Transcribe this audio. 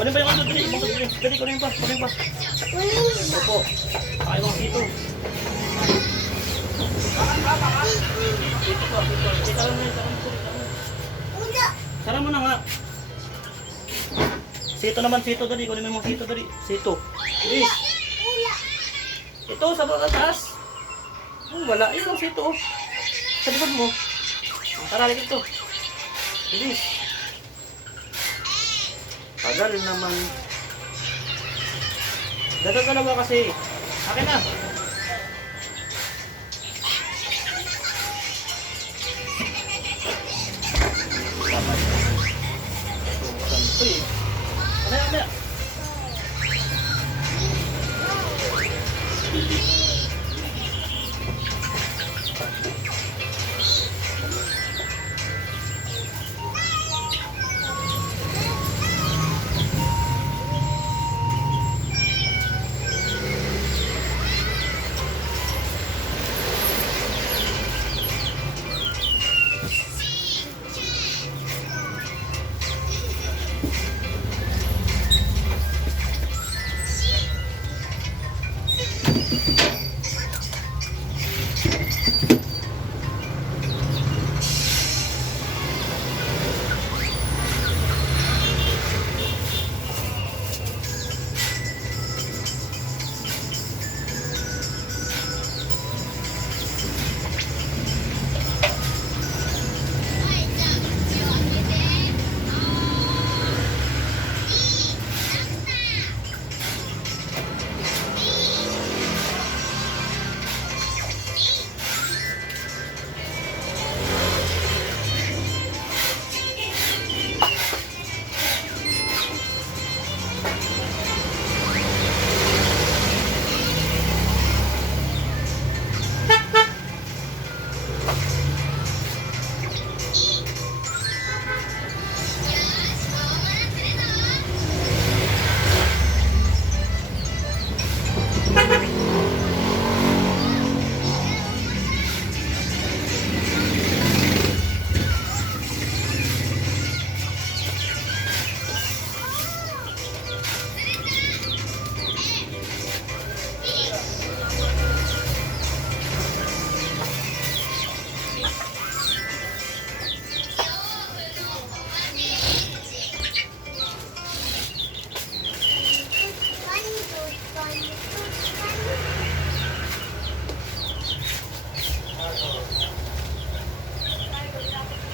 Kunin ba yung ano? Dali, ibang dali. Dali, kunin pa. Kunin pa. Opo. Kaya mong dito. Dito po, dito. Sara mo yun, sara mo. Sara mo na nga. Sito naman, sito. Dali, kunin mo yung sito. Dali. Sito. Dali. Ito, sa taas. Oh, wala. Ito, sito. Sa likod mo. Tara, ito. Bilis. Tagal naman. Dalawa kasi. Akin na. Tama. Ano yan?